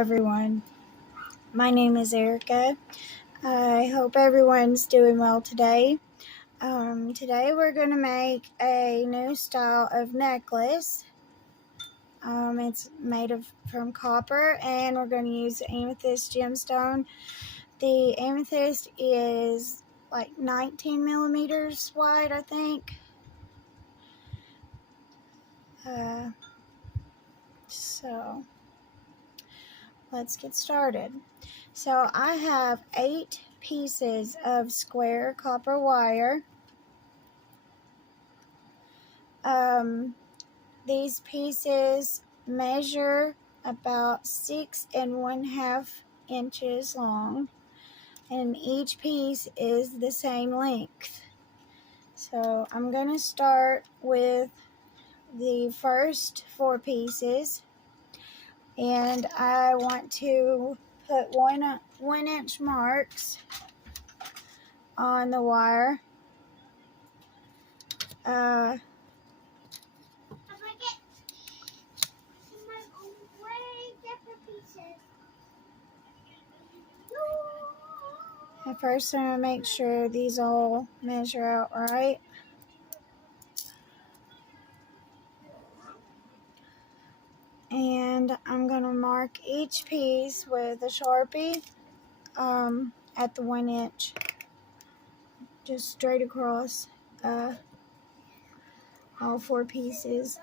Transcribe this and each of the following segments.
everyone. My name is Erika. I hope everyone's doing well today. Today we're going to make a new style of necklace. It's made from copper, and we're going to use amethyst gemstone. The amethyst is like 19 millimeters wide, I think. So let's get started. So I have 8 pieces of square copper wire. These pieces measure about 6 1/2 inches long, and each piece is the same length. So I'm going to start with the first 4 pieces, and I want to put 1 inch marks on the wire. First, I'm going to make sure these all measure out right. And I'm going to mark each piece with a Sharpie at the 1 inch, just straight across all 4 pieces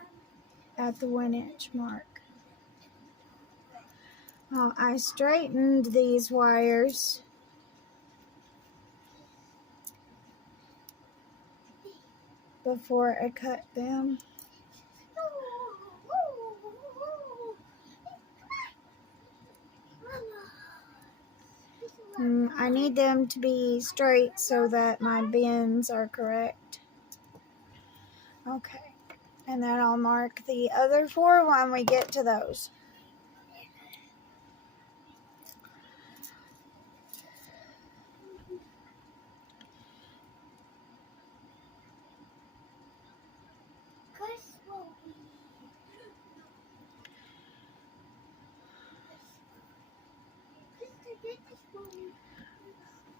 at the 1 inch mark. I straightened these wires before I cut them. I need them to be straight so that my bends are correct. Okay, and then I'll mark the other 4 when we get to those.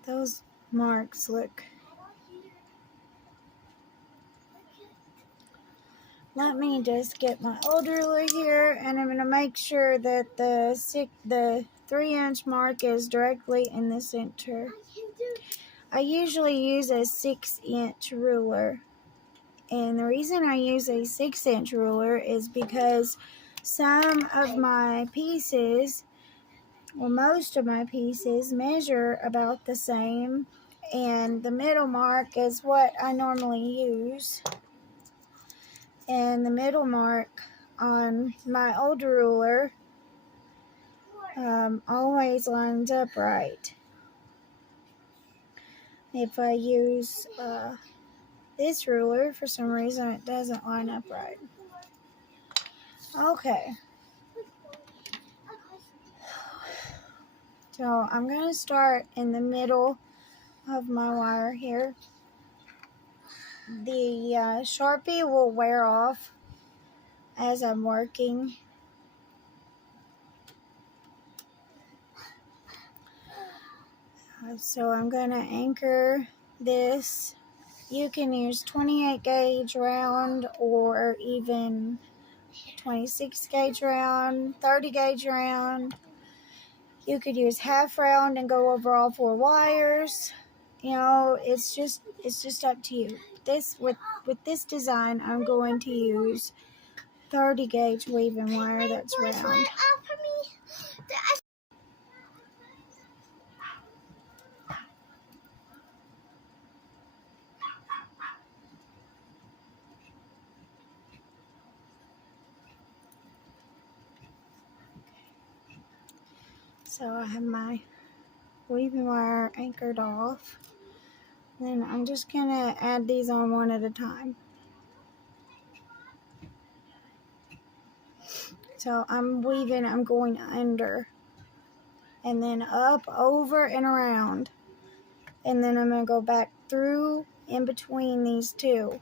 Those marks look. Let me just get my old ruler here, and I'm going to make sure that the 3 inch mark is directly in the center. I usually use a 6 inch ruler, and the reason I use a 6 inch ruler is because some of my pieces, well, most of my pieces measure about the same, and the middle mark is what I normally use. And the middle mark on my old ruler always lines up right. If I use this ruler, for some reason it doesn't line up right. Okay. So I'm going to start in the middle of my wire here. The Sharpie will wear off as I'm working. So I'm going to anchor this. You can use 28 gauge round, or even 26 gauge round, 30 gauge round. You could use half round and go over all 4 wires. You know, it's just up to you. With this design, I'm going to use 30 gauge weaving wire that's round. So I have my weaving wire anchored off. Then I'm just going to add these on one at a time. So I'm going under, and then up, over, and around. And then I'm going to go back through in between these 2.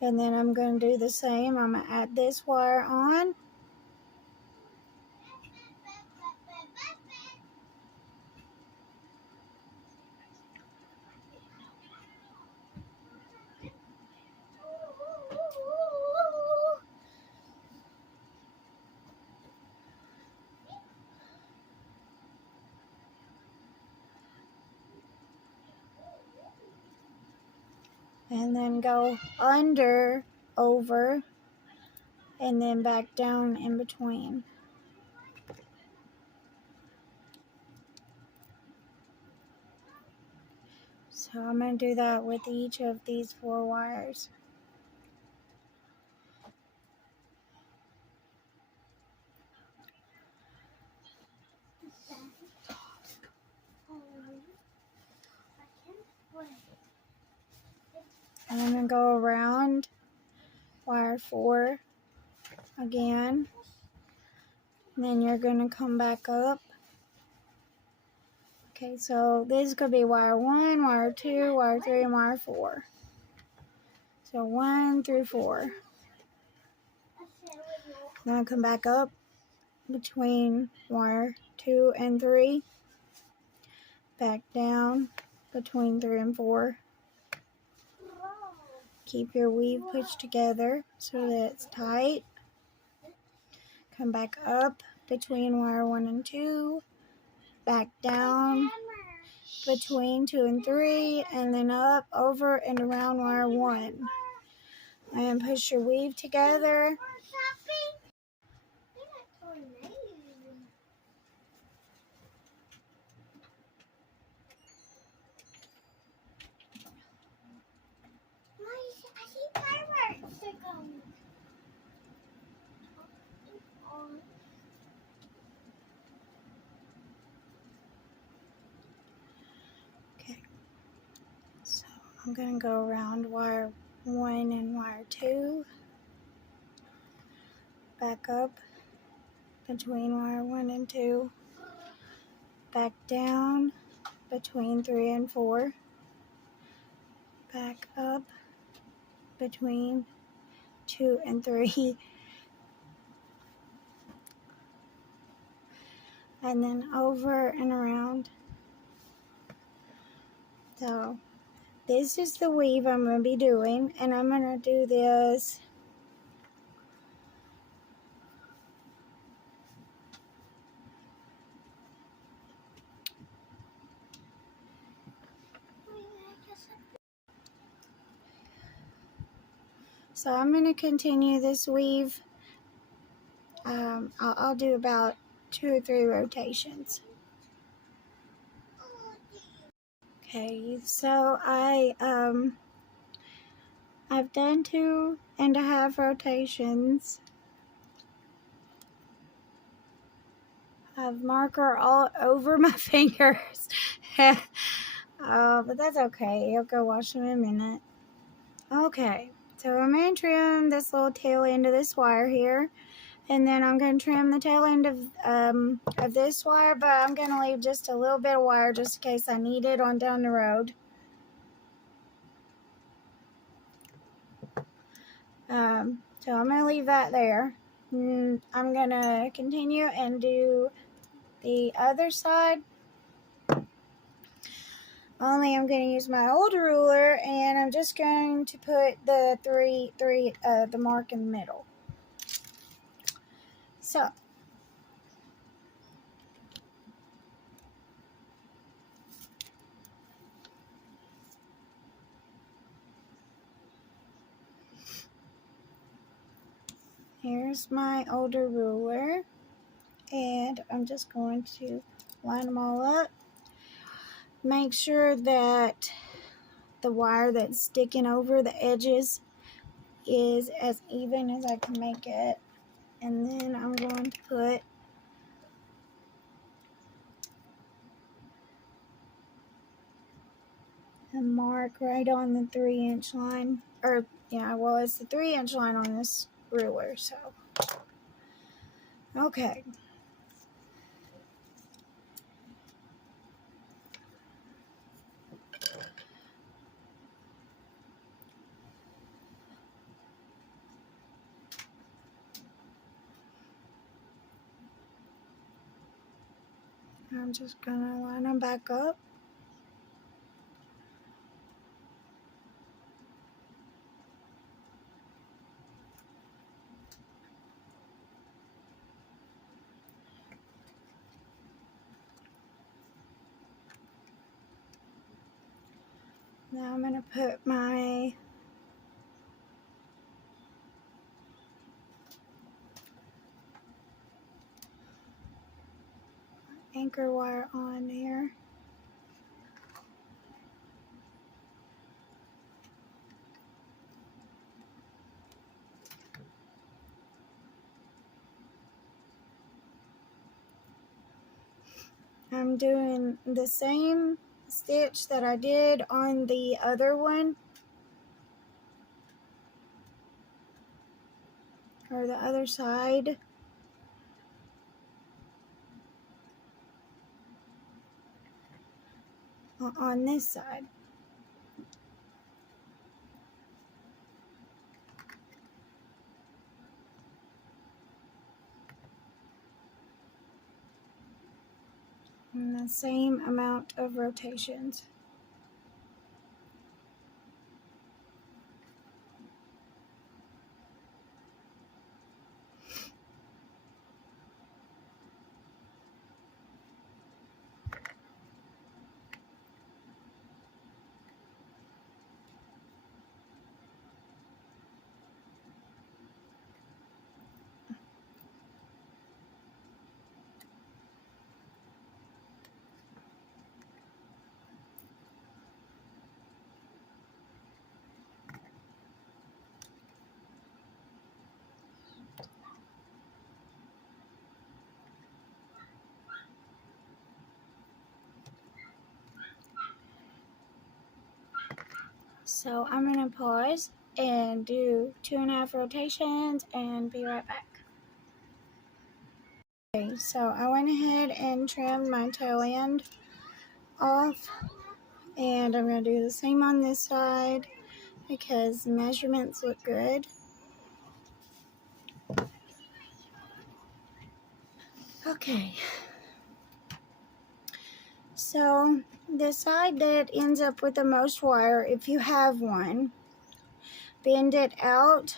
And then I'm going to do the same. I'm going to add this wire on. and then go under, over, and then back down in between. So I'm going to do that with each of these 4 wires. And I'm going to go around wire 4 again. And then you're going to come back up. Okay, so this could be wire 1, wire 2, wire 3, and wire 4. So 1 through 4. Then I'll come back up between wire 2 and 3. Back down between 3 and 4. Keep your weave pushed together so that it's tight. Come back up between wire 1 and 2. Back down between 2 and 3, and then up, over, and around wire 1. And push your weave together. Okay, so I'm going to go around wire 1 and wire 2. Back up between wire 1 and 2. Back down between 3 and 4. Back up between 2 and 3. And then over and around. So this is the weave I'm going to be doing, and I'm going to do this so I'm going to continue this weave. I'll do about 2 or 3 rotations. Okay, so I've done 2.5 rotations. I have marker all over my fingers. But that's okay. You'll go wash them in a minute. Okay, so I'm going to trim this little tail end of this wire here. And then I'm going to trim the tail end of this wire, but I'm going to leave just a little bit of wire just in case I need it on down the road. So I'm going to leave that there. I'm going to continue and do the other side. Only I'm going to use my old ruler, and I'm just going to put the the mark in the middle. So here's my older ruler, and I'm just going to line them all up. Make sure that the wire that's sticking over the edges is as even as I can make it. And then I'm going to put a mark right on the 3-inch line. Or, yeah, well, it's the 3-inch line on this ruler, so. Okay. I'm just going to line them back up. Now I'm going to put my anchor wire on there. I'm doing the same stitch that I did on the other one, or the other side. On this side. And the same amount of rotations. So I'm going to pause and do 2.5 rotations and be right back. Okay, so I went ahead and trimmed my tail end off, and I'm going to do the same on this side because the measurements look good. Okay, so the side that ends up with the most wire, if you have one, bend it out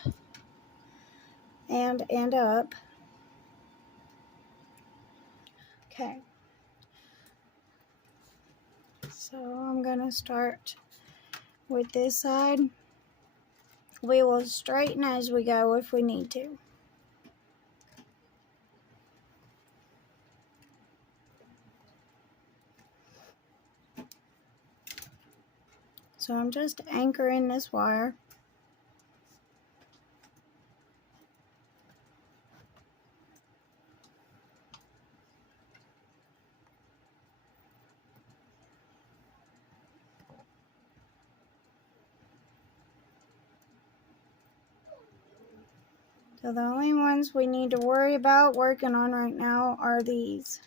and up. Okay, so I'm gonna start with this side. We will straighten as we go if we need to. So I'm just anchoring this wire. So the only ones we need to worry about working on right now are these.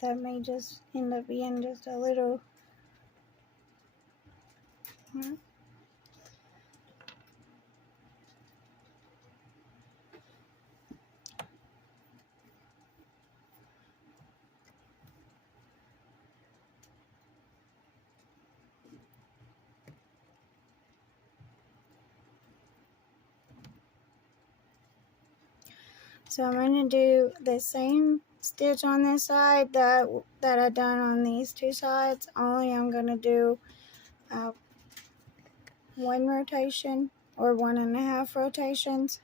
That may just end up being just a little. So I'm going to do the same stitch on this side that I done on these two sides, only I'm going to do one rotation or 1.5 rotations.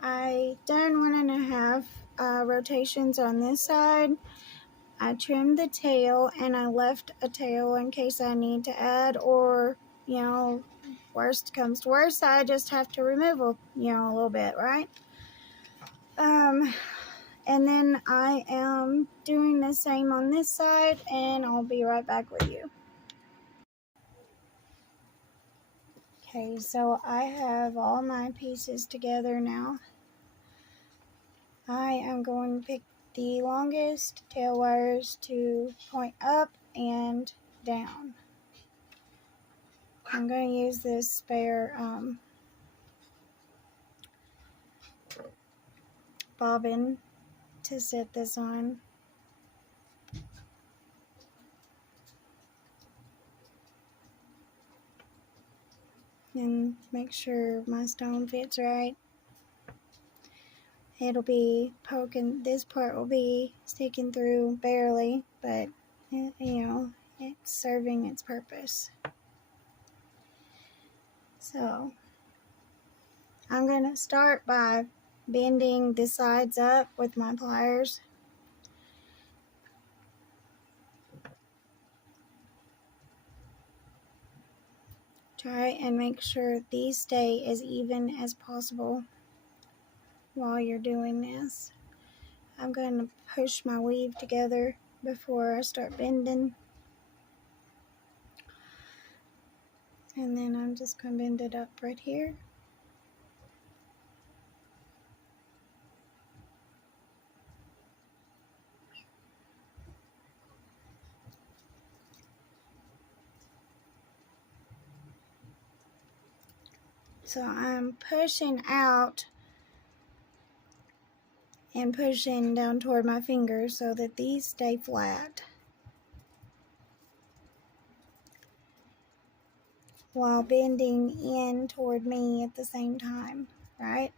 I done 1.5 rotations on this side. I trimmed the tail and I left a tail in case I need to add, or, you know, worst comes to worst, I just have to remove a little bit, right? And then I am doing the same on this side, and I'll be right back with you. Okay, so I have all my pieces together now. I am going to pick the longest tail wires to point up and down. I'm going to use this spare bobbin to set this on. and make sure my stone fits right. It'll be poking, this part will be sticking through barely, but you know, it's serving its purpose. So I'm going to start by bending the sides up with my pliers. Try and make sure these stay as even as possible while you're doing this. I'm going to push my weave together before I start bending. And then I'm just going to bend it up right here. So I'm pushing out and pushing down toward my fingers so that these stay flat, while bending in toward me at the same time, right?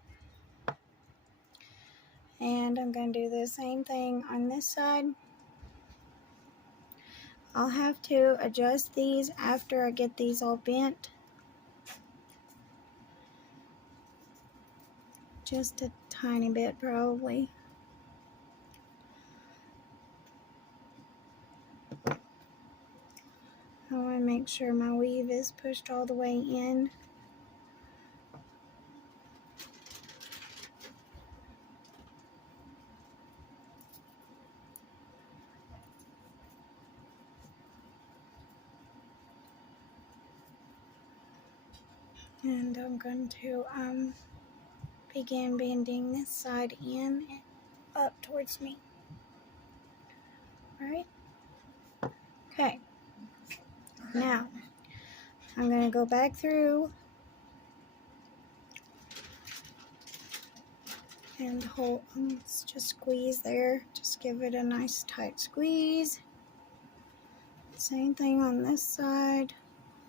And I'm going to do the same thing on this side. I'll have to adjust these after I get these all bent. Just a tiny bit probably. I want to make sure my weave is pushed all the way in. And I'm going to begin bending this side in and up towards me. Alright? Okay. Now, I'm going to go back through and hold, let's just squeeze there. Just give it a nice tight squeeze. Same thing on this side,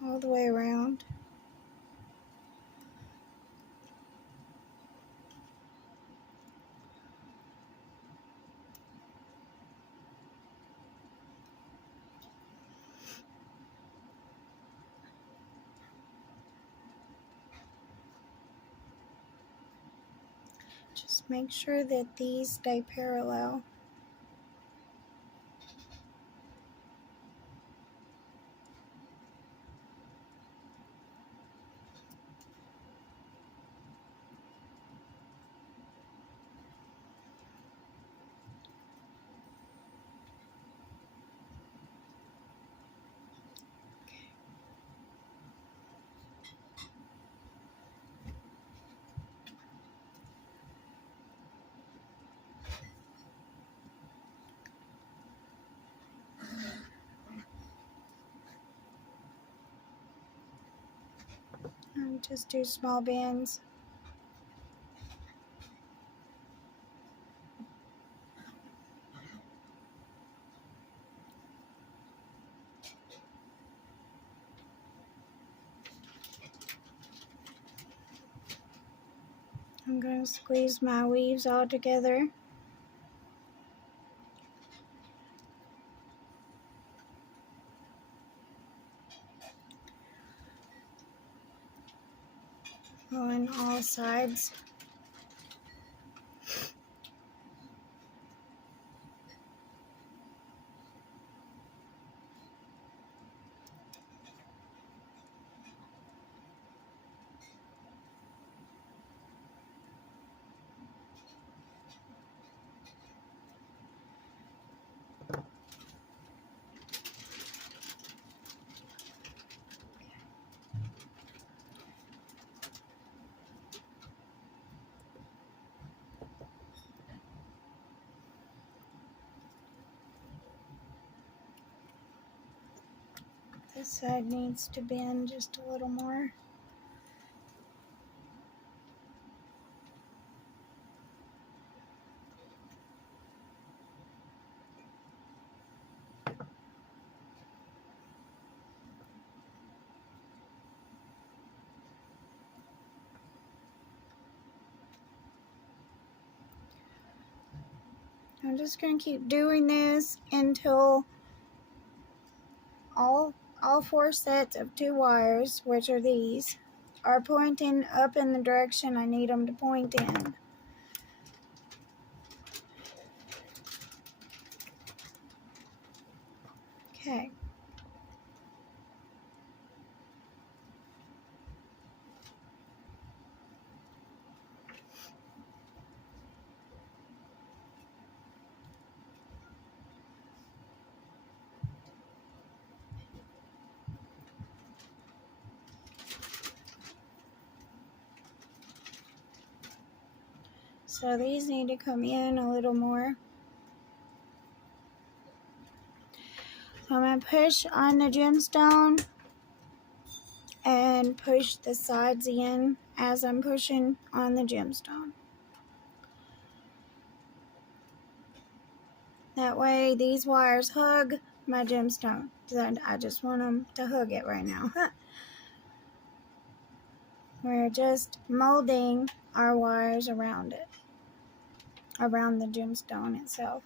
all the way around. Just make sure that these stay parallel. And just do small bends. I'm going to squeeze my weaves all together. On all sides. This side needs to bend just a little more. I'm just going to keep doing this until all 4 sets of 2 wires, which are these, are pointing up in the direction I need them to point in. Okay. So these need to come in a little more. So I'm going to push on the gemstone and push the sides in as I'm pushing on the gemstone. That way these wires hug my gemstone. I just want them to hug it right now. We're just molding our wires around it, around the gemstone itself.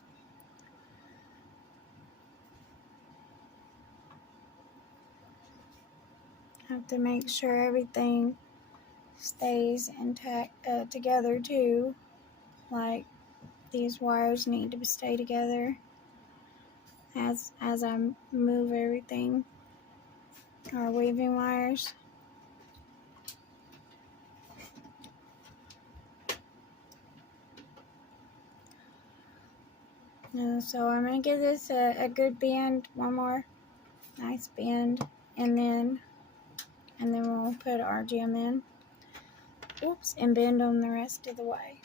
Have to make sure everything stays intact together too. Like these wires need to stay together as I move everything. Our weaving wires. So I'm going to give this a good bend, one more nice bend, and then we'll put our gem in. Oops, and bend them the rest of the way.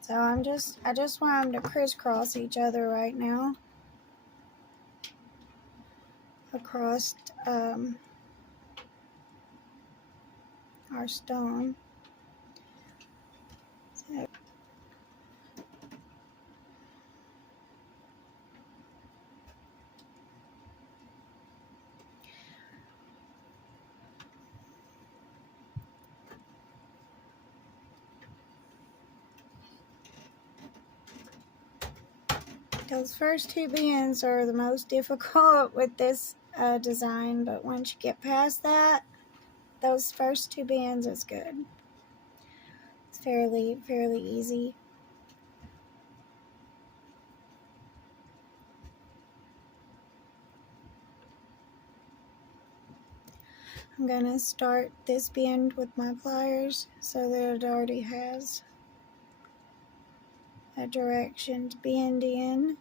So I just want them to crisscross each other right now. Across our stone. Those first 2 bends are the most difficult with this design, but once you get past that, those first 2 bends is good. It's fairly easy. I'm gonna start this bend with my pliers so that it already has a direction to bend in.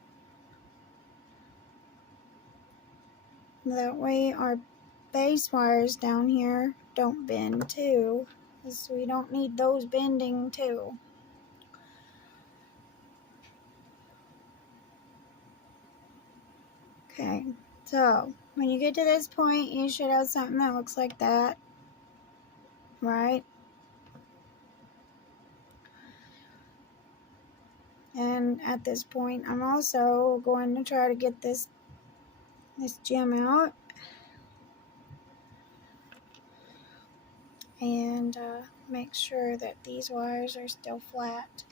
That way our base wires down here don't bend too, because we don't need those bending too. Okay, so when you get to this point, you should have something that looks like that, right? And at this point, I'm also going to try to get this gem out and make sure that these wires are still flat,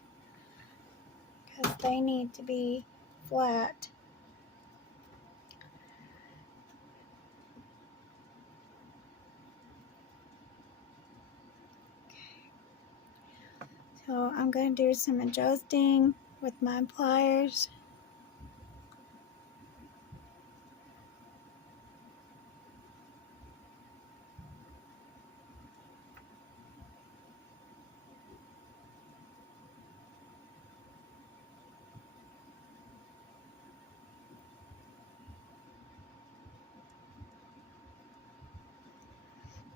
because they need to be flat. So I'm going to do some adjusting with my pliers.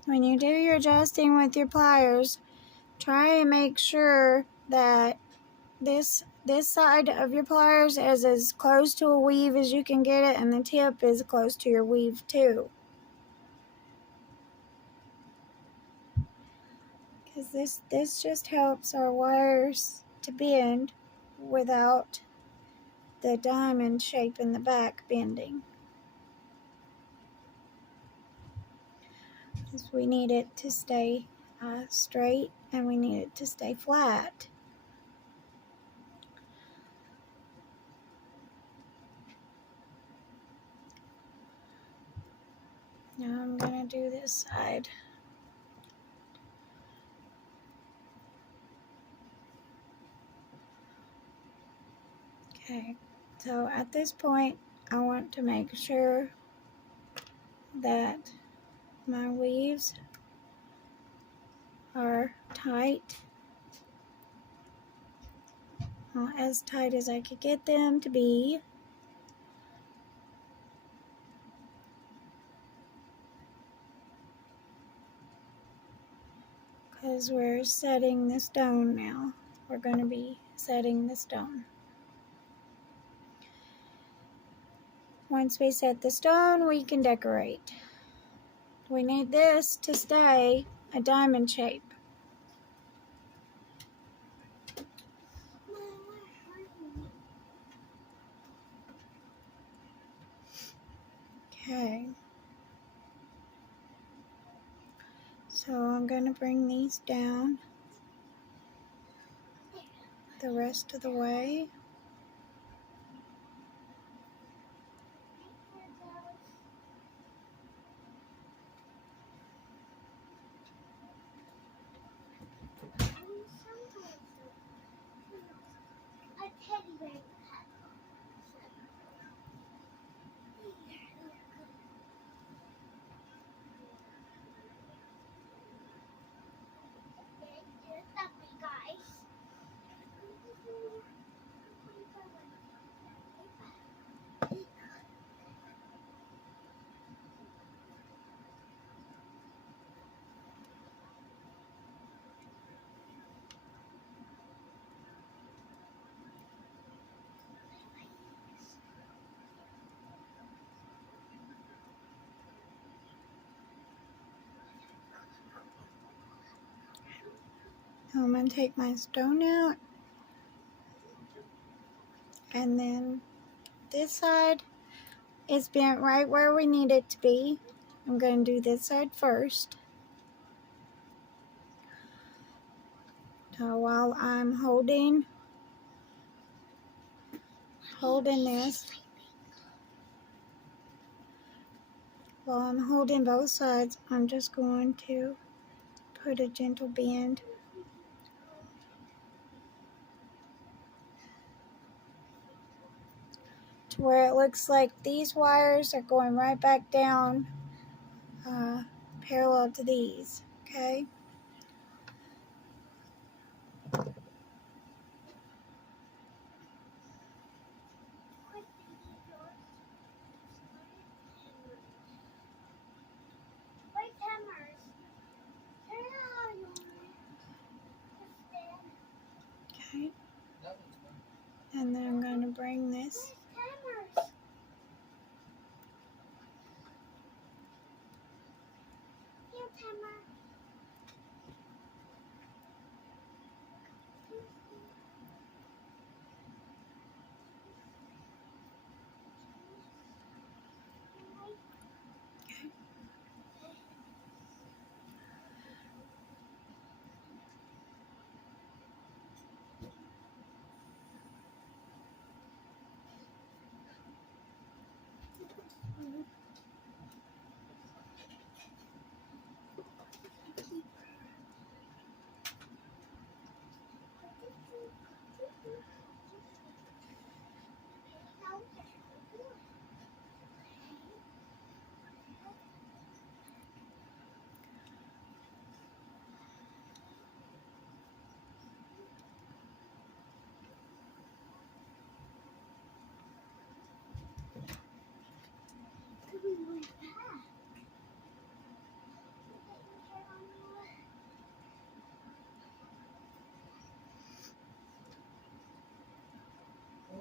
When you do your adjusting with your pliers, try and make sure that this side of your pliers is as close to a weave as you can get it, and the tip is close to your weave too. Because this just helps our wires to bend without the diamond shape in the back bending. Because we need it to stay straight and we need it to stay flat. Now I'm going to do this side. Okay, so at this point I want to make sure that my weaves are tight, as tight as I could get them to be. Because we're setting the stone now. We're going to be setting the stone. Once we set the stone, we can decorate. We need this to stay a diamond shape. Okay. So I'm going to bring these down the rest of the way. Now I'm going to take my stone out, and then this side is bent right where we need it to be. I'm going to do this side first. So while I'm holding this, while I'm holding both sides, I'm just going to put a gentle bend to where it looks like these wires are going right back down parallel to these, okay? Okay. And then I'm going to bring this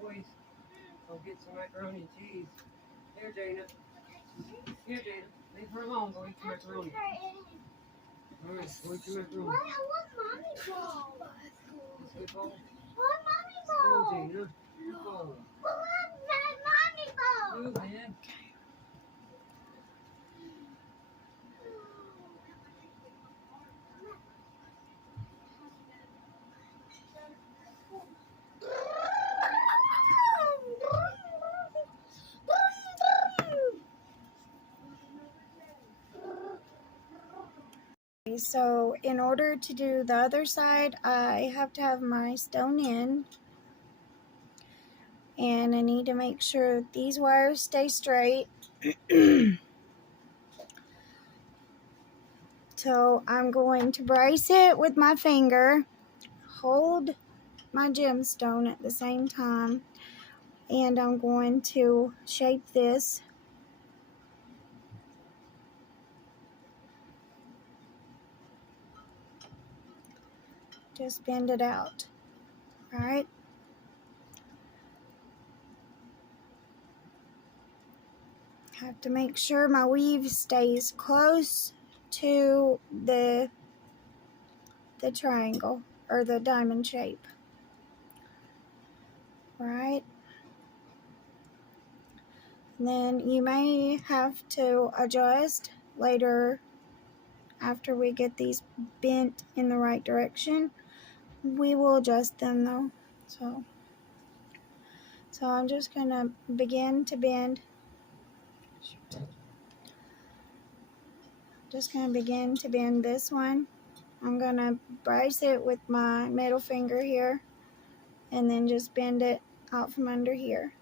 Boys, go get some macaroni and cheese. Here, Dana. Here, Dana. Leave her alone. Go eat your macaroni. All right, go eat your macaroni. Why? I want mommy bowl. This good bowl? I want mommy Go, bowl. Dana. Good bowl. Why? so in order to do the other side, I have to have my stone in, and I need to make sure these wires stay straight. So I'm going to brace it with my finger, hold my gemstone at the same time, and I'm going to shape this. Just bend it out. All right. Have to make sure my weave stays close to the triangle or the diamond shape. Right. And then you may have to adjust later after we get these bent in the right direction. We will adjust them though. So I'm just gonna begin to bend. Just gonna begin to bend this one. I'm gonna brace it with my middle finger here, and then just bend it out from under here.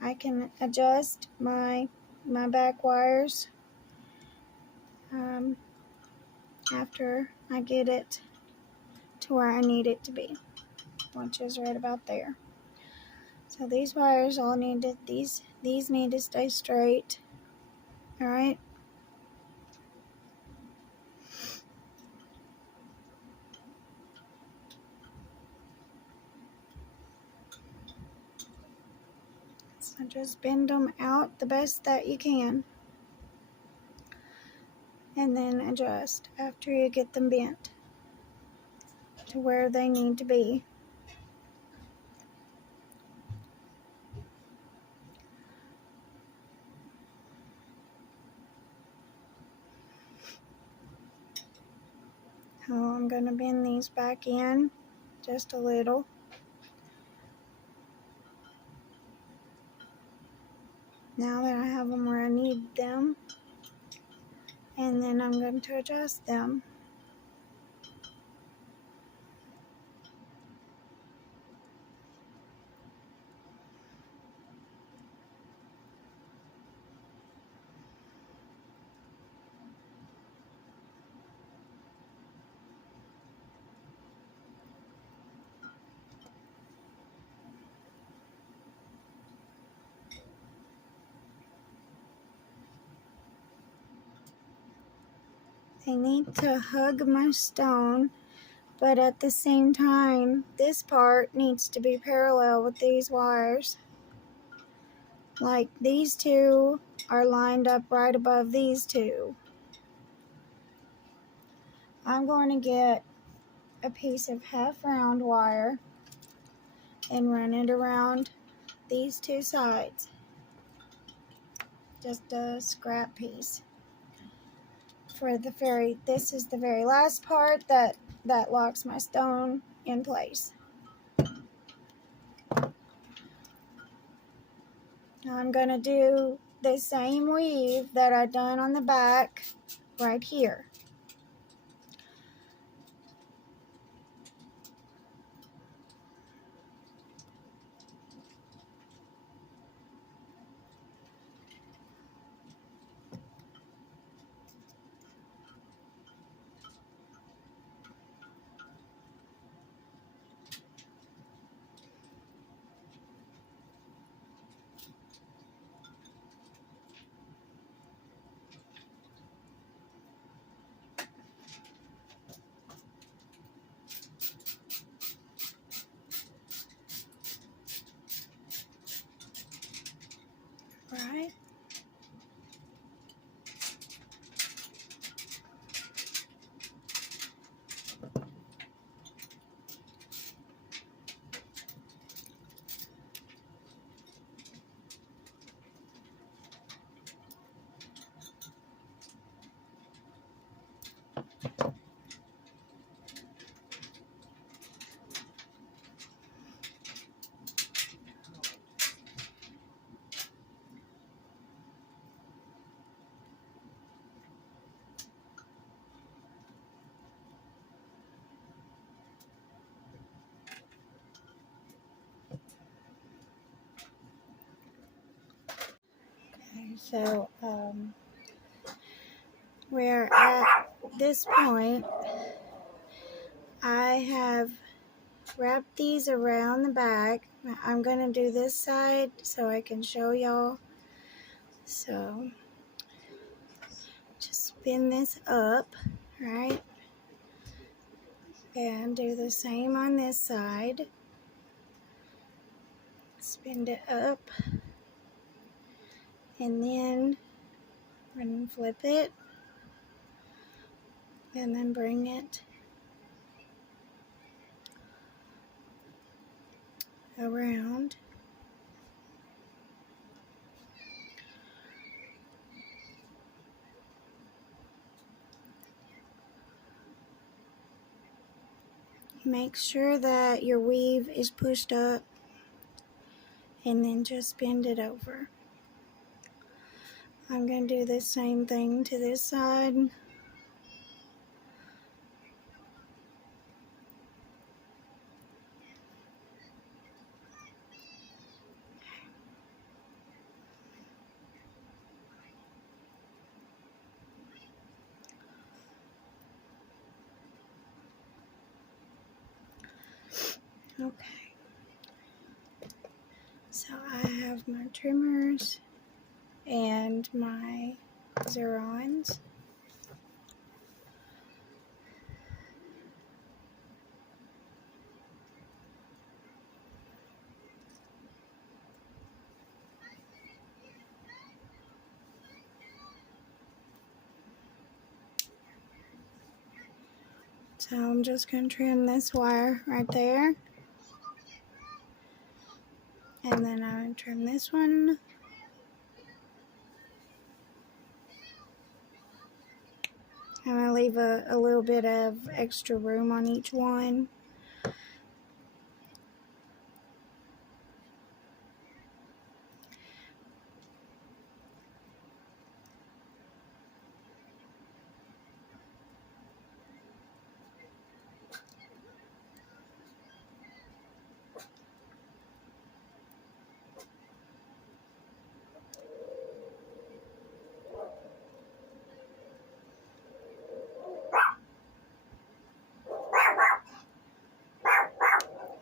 I can adjust my back wires after I get it to where I need it to be, which is right about there. So these wires all need to, these need to stay straight. All right. So just bend them out the best that you can, and then adjust after you get them bent to where they need to be. So I'm going to bend these back in just a little. Now that I have them where I need them, and then I'm going to adjust them. They need to hug my stone, but at the same time, this part needs to be parallel with these wires. Like these two are lined up right above these two. I'm going to get a piece of half round wire and run it around these two sides. Just a scrap piece. This is the very last part that locks my stone in place. Now I'm going to do the same weave that I've done on the back right here. Right? So we're at this point. I have wrapped these around the back. I'm going to do this side so I can show y'all. So just spin this up, right? And do the same on this side. Spin it up. And then we're going to flip it. And then bring it around. Make sure that your weave is pushed up and then just bend it over. I'm going to do the same thing to this side. Okay. So I have my trimmers and my zerons. So I'm just going to trim this wire right there. And then I'm going to trim this one. I'm going to leave a little bit of extra room on each one.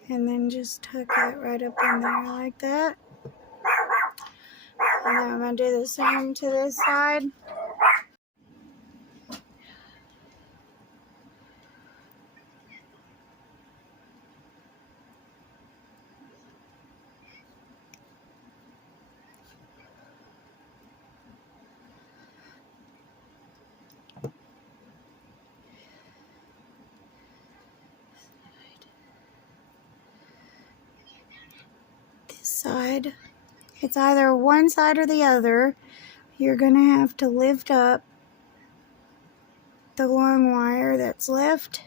And then just tuck it right up in there like that. And then I'm going to do the same to this side. This side, it's either one side or the other. You're going to have to lift up the long wire that's left.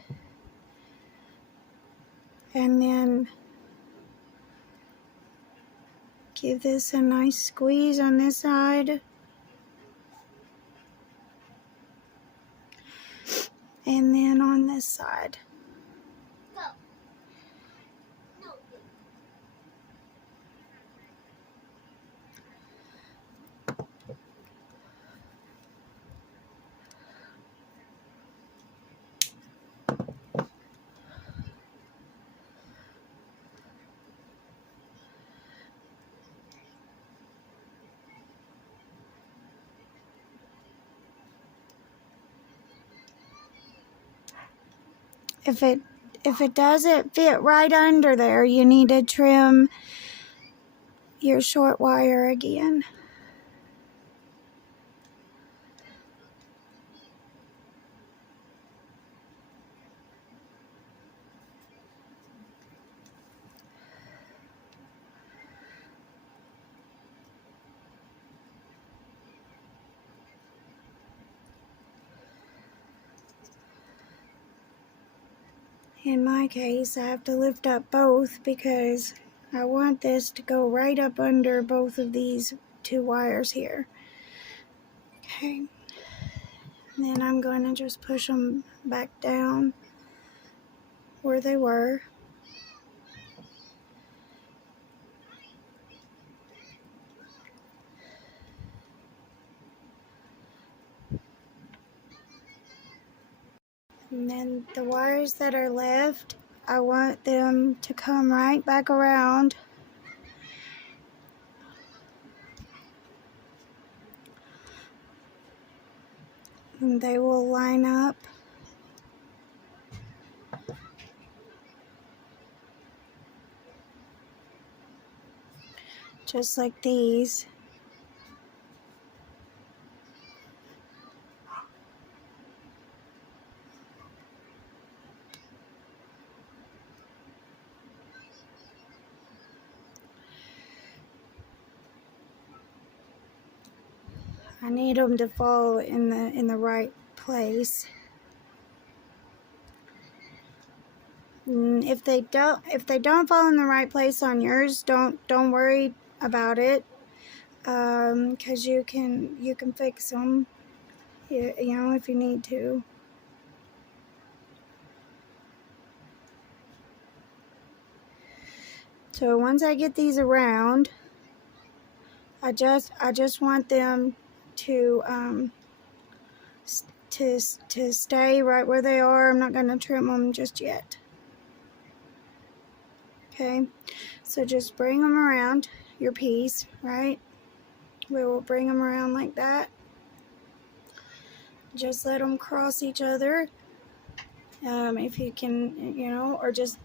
And then give this a nice squeeze on this side. And then on this side. If it doesn't fit right under there, you need to trim your short wire again. In my case, I have to lift up both because I want this to go right up under both of these two wires here. Okay. And then I'm going to just push them back down where they were. And then the wires that are left, I want them to come right back around. And they will line up just like these. I need them to fall in the right place. And if they don't fall in the right place on yours, don't worry about it, because you can fix them, you know, if you need to. So once I get these around, I just want them to to stay right where they are. I'm not going to trim them just yet. Okay, so just bring them around your piece, right? We will bring them around like that. Just let them cross each other, if you can, you know, or just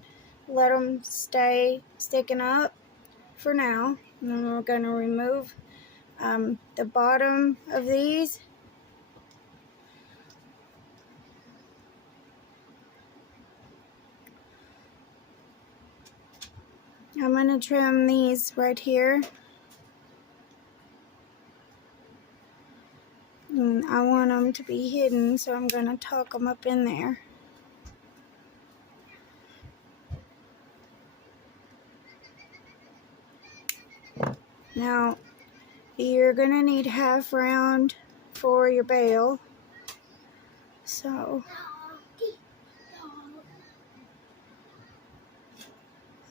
let them stay sticking up for now. And then we're going to remove the bottom of these. I'm going to trim these right here. And I want them to be hidden, so I'm going to tuck them up in there. Now, you're going to need half round for your bail. So,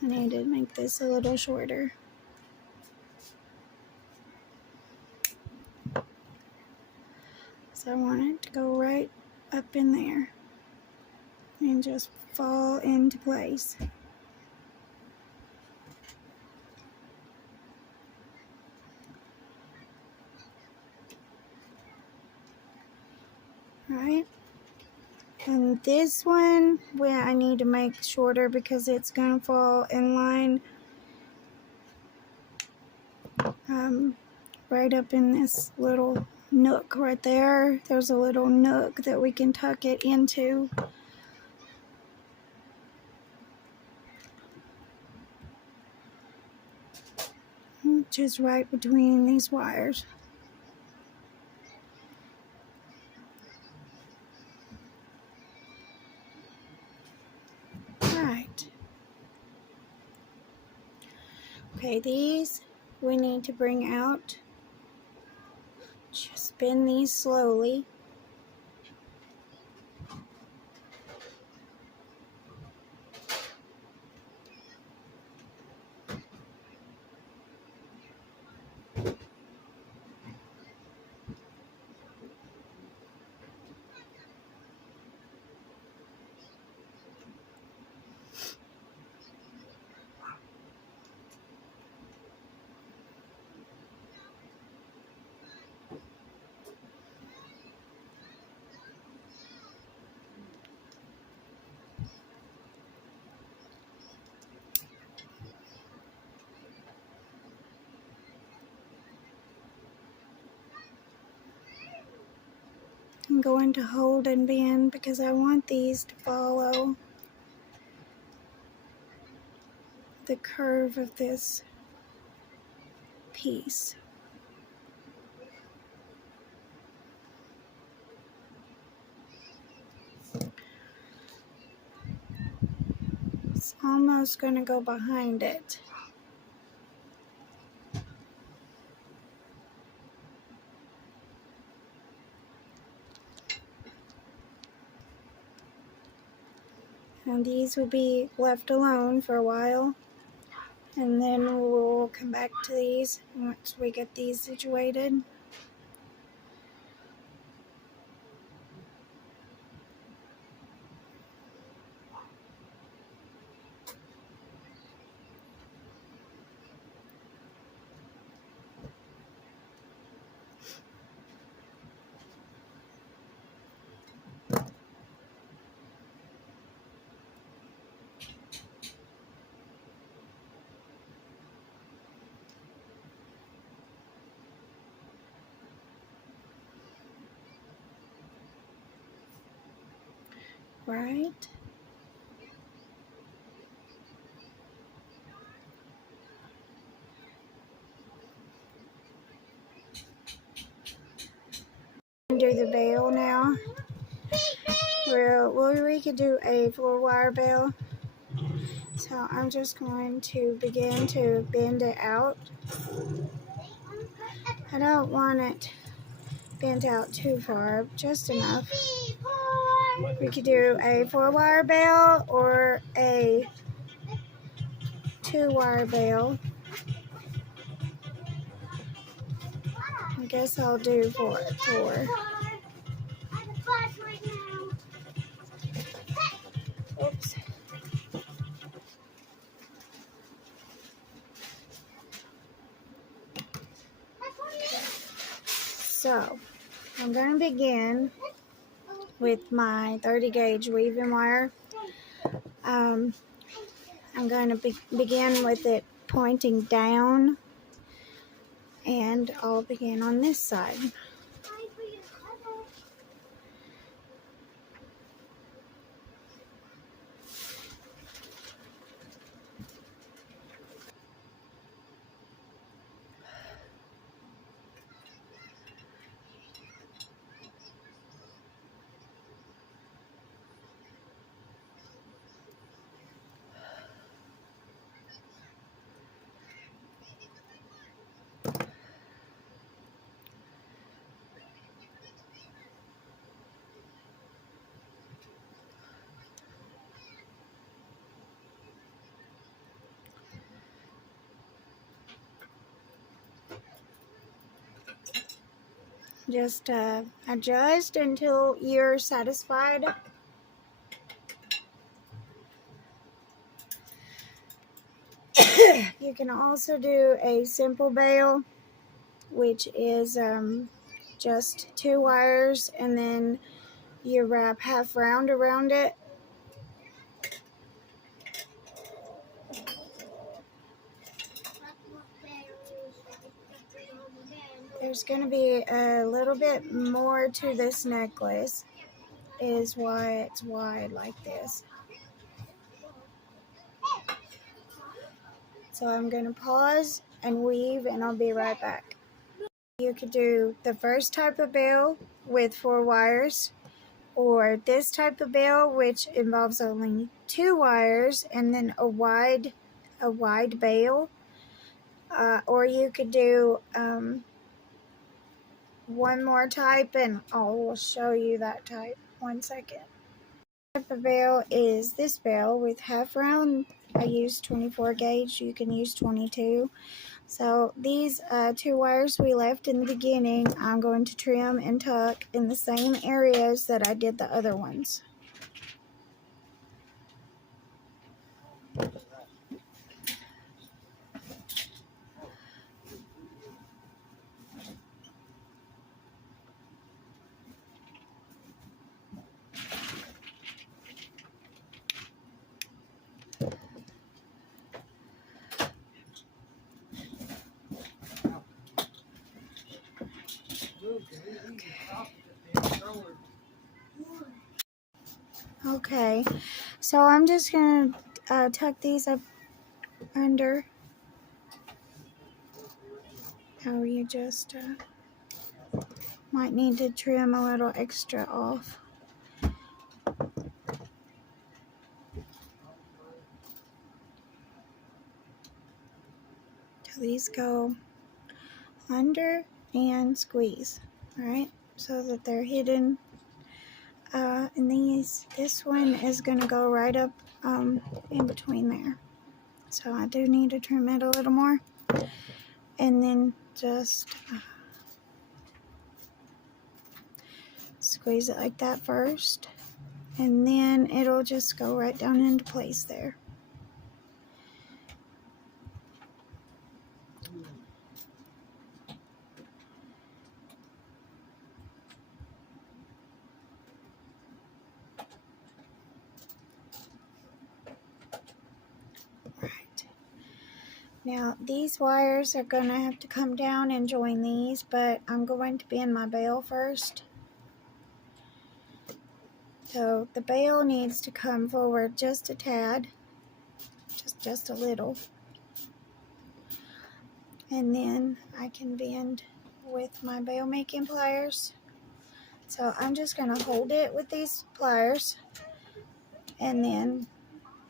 I need to make this a little shorter. So I want it to go right up in there and just fall into place. Right? And this one, I need to make shorter because it's going to fall in line right up in this little nook right there. There's a little nook that we can tuck it into. Just right between these wires. Right. Okay, these we need to bring out. Just spin these slowly. I'm going to hold and bend because I want these to follow the curve of this piece. It's almost going to go behind it. And these will be left alone for a while. And then we'll come back to these once we get these situated. right. Do the bell now. We could do a 4-wire bell. So I'm just going to begin to bend it out. I don't want it bent out too far, just enough. We could do a 4-wire bell or a 2-wire bell. I guess I'll do four. Oops. So I'm going to begin with my 30 gauge weaving wire. I'm going to begin with it pointing down, and I'll begin on this side. Just adjust until you're satisfied. You can also do a simple bale, which is just 2 wires, and then you wrap half round around it. There's going to be a little bit more to this necklace, is why it's wide like this. So I'm going to pause and weave, and I'll be right back. You could do the first type of bale with 4 wires, or this type of bale, which involves only 2 wires and then a wide bale, or you could do one more type, and I'll show you that type. 1 second. Type of bale is this bale with half round. I use 24 gauge. You can use 22. So these 2 wires we left in the beginning, I'm going to trim and tuck in the same areas that I did the other ones. Okay, so I'm just going to tuck these up under. Now you just might need to trim a little extra off. So these go under and squeeze, alright, so that they're hidden. And this one is going to go right up in between there. So I do need to trim it a little more. And then just squeeze it like that first. And then it'll just go right down into place there. Now these wires are going to have to come down and join these, but I'm going to bend my bale first. So the bail needs to come forward just a tad, just a little. And then I can bend with my bail making pliers. So I'm just going to hold it with these pliers, and then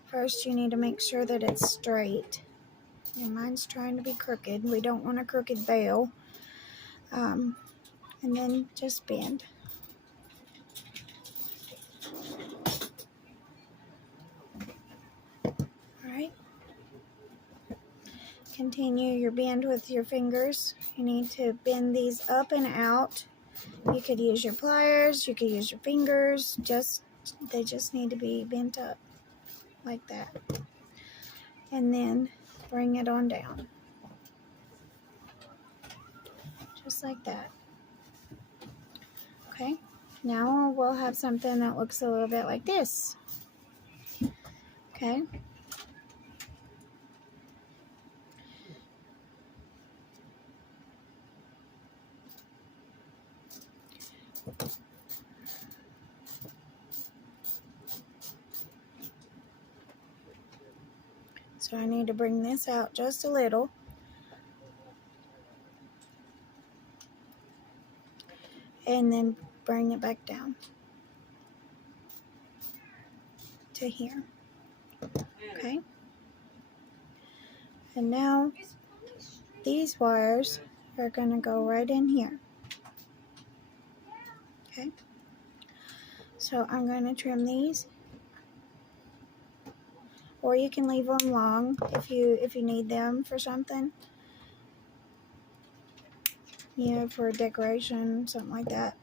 first you need to make sure that it's straight. And mine's trying to be crooked. We don't want a crooked bail. And then just bend. Alright. Continue your bend with your fingers. You need to bend these up and out. You could use your pliers, you could use your fingers, they just need to be bent up like that. And then bring it on down. Just like that. Okay, now we'll have something that looks a little bit like this. Okay. So I need to bring this out just a little. And then bring it back down to here. Okay. And now these wires are going to go right in here. Okay. So I'm going to trim these. Or you can leave them long if you need them for something. Yeah, for decoration, something like that.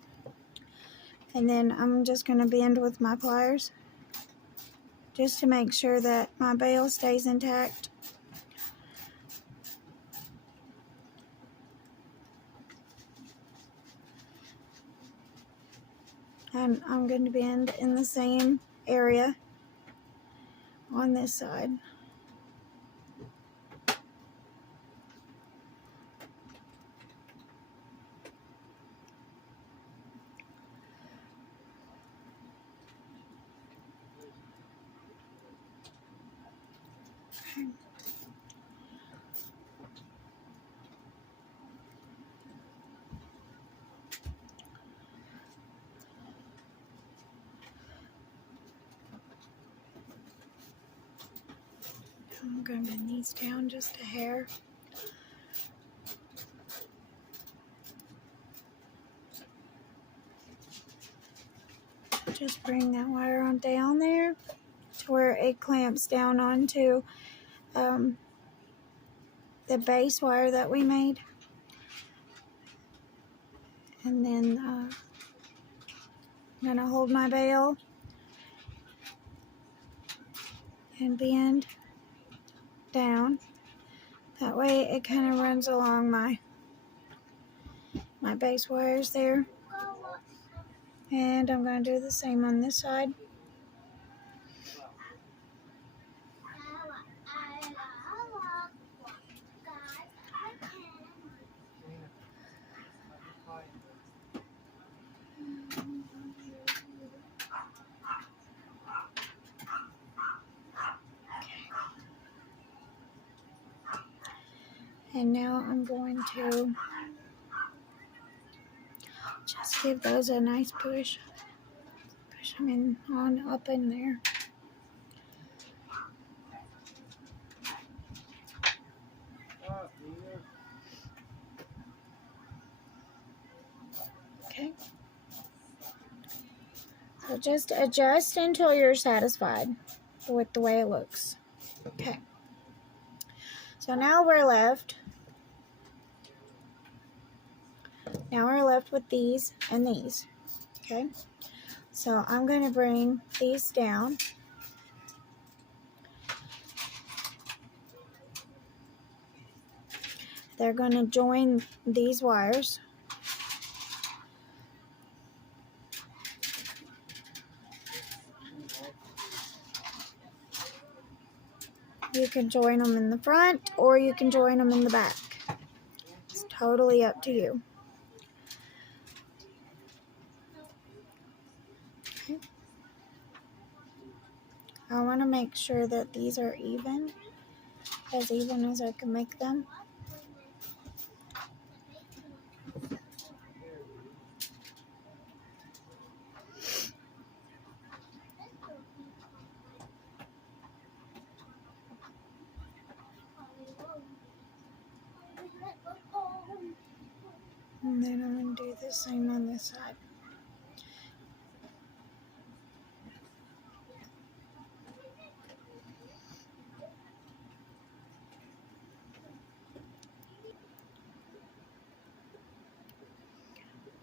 And then I'm just going to bend with my pliers just to make sure that my bail stays intact. And I'm going to bend in the same area on this side. Okay. I'm going to bend these down just a hair. Just bring that wire on down there to where it clamps down onto the base wire that we made. And then I'm going to hold my bail and bend down. That way it kind of runs along my base wires there. And I'm going to do the same on this side. And now I'm going to just give those a nice push. Push them in on up in there. Okay. So just adjust until you're satisfied with the way it looks. Okay. So now we're left with these and these. Okay. So I'm going to bring these down. They're going to join these wires. You can join them in the front or you can join them in the back. It's totally up to you. Okay. I want to make sure that these are even as I can make them. And then I'm going to do the same on this side.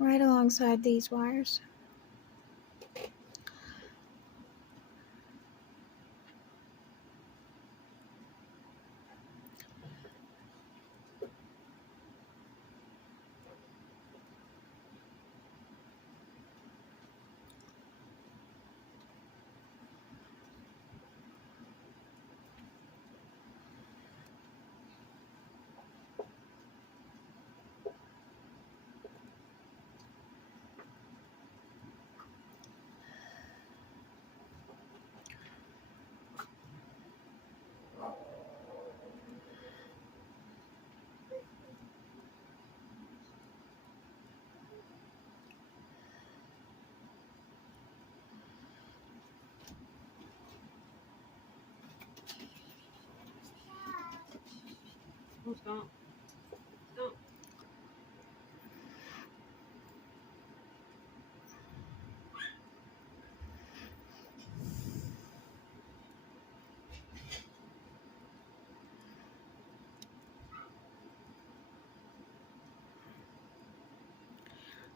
Right alongside these wires. Stop. Stop.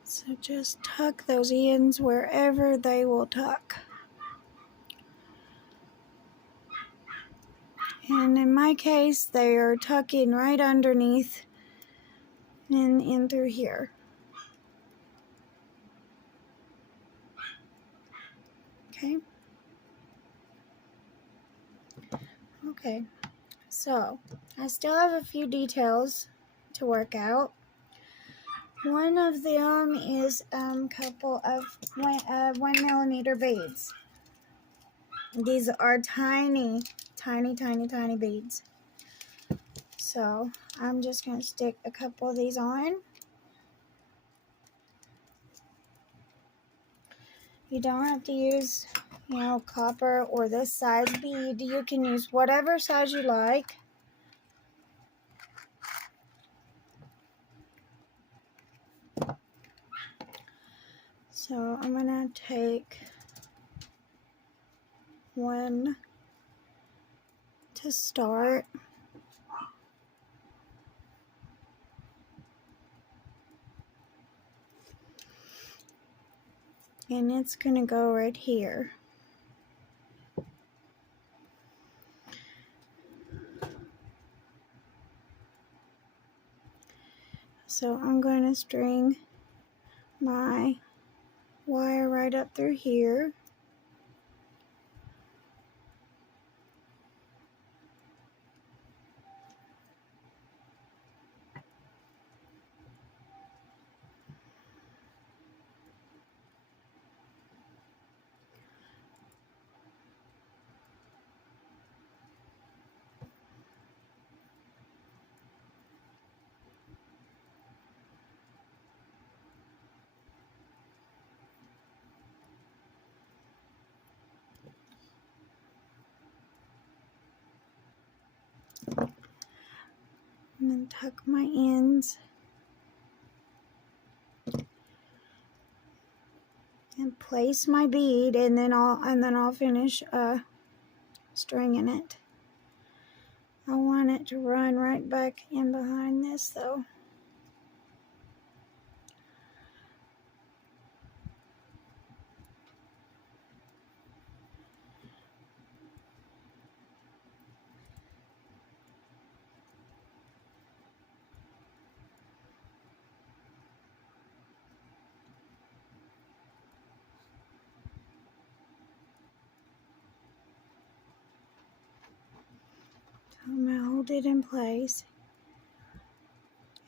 So just tuck those ends wherever they will tuck. And in my case, they are tucking right underneath and in through here. Okay. Okay. So I still have a few details to work out. One of them is a couple of 1mm beads. These are tiny, tiny, tiny, tiny beads. So I'm just going to stick a couple of these on. You don't have to use, copper or this size bead. You can use whatever size you like. So I'm going to take one to start. And it's going to go right here. So I'm going to string my wire right up through here. And then tuck my ends. And place my bead, and then I'll finish stringing it. I want it to run right back in behind this though. So I'm going to hold it in place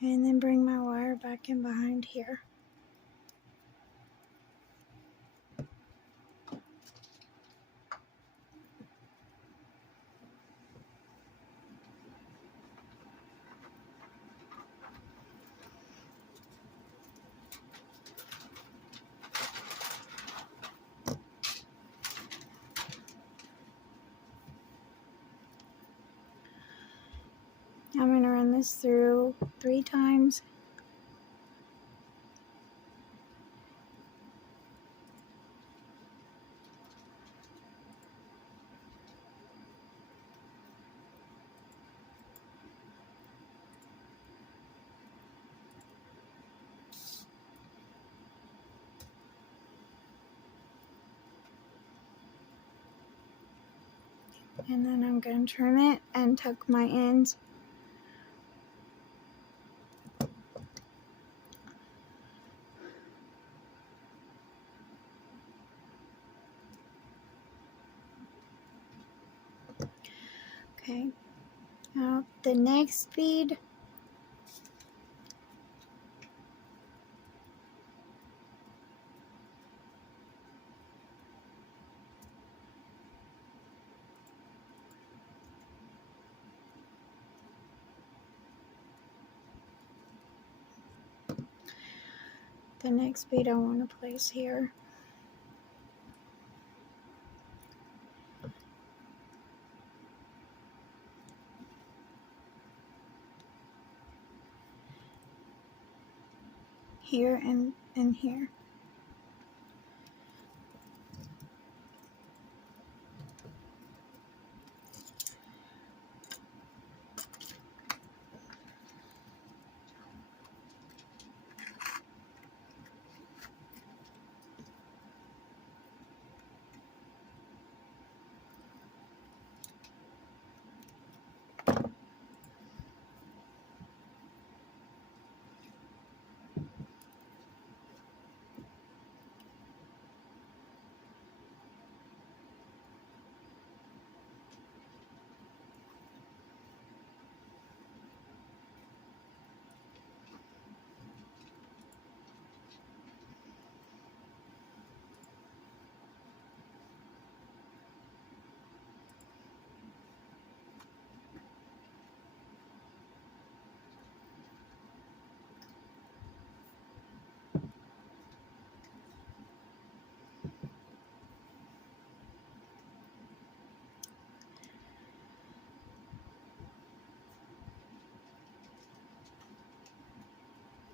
and then bring my wire back in behind here. this through 3 times. And then I'm going to trim it and tuck my ends. Okay, now the next bead, I want to place here. Here and here.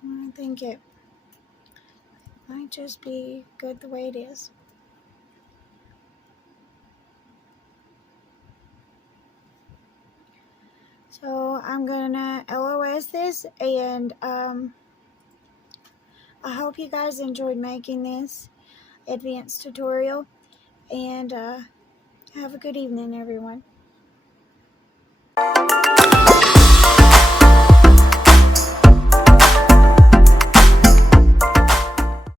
I think it might just be good the way it is. So I'm gonna LOS this, and I hope you guys enjoyed making this advanced tutorial, and have a good evening, everyone.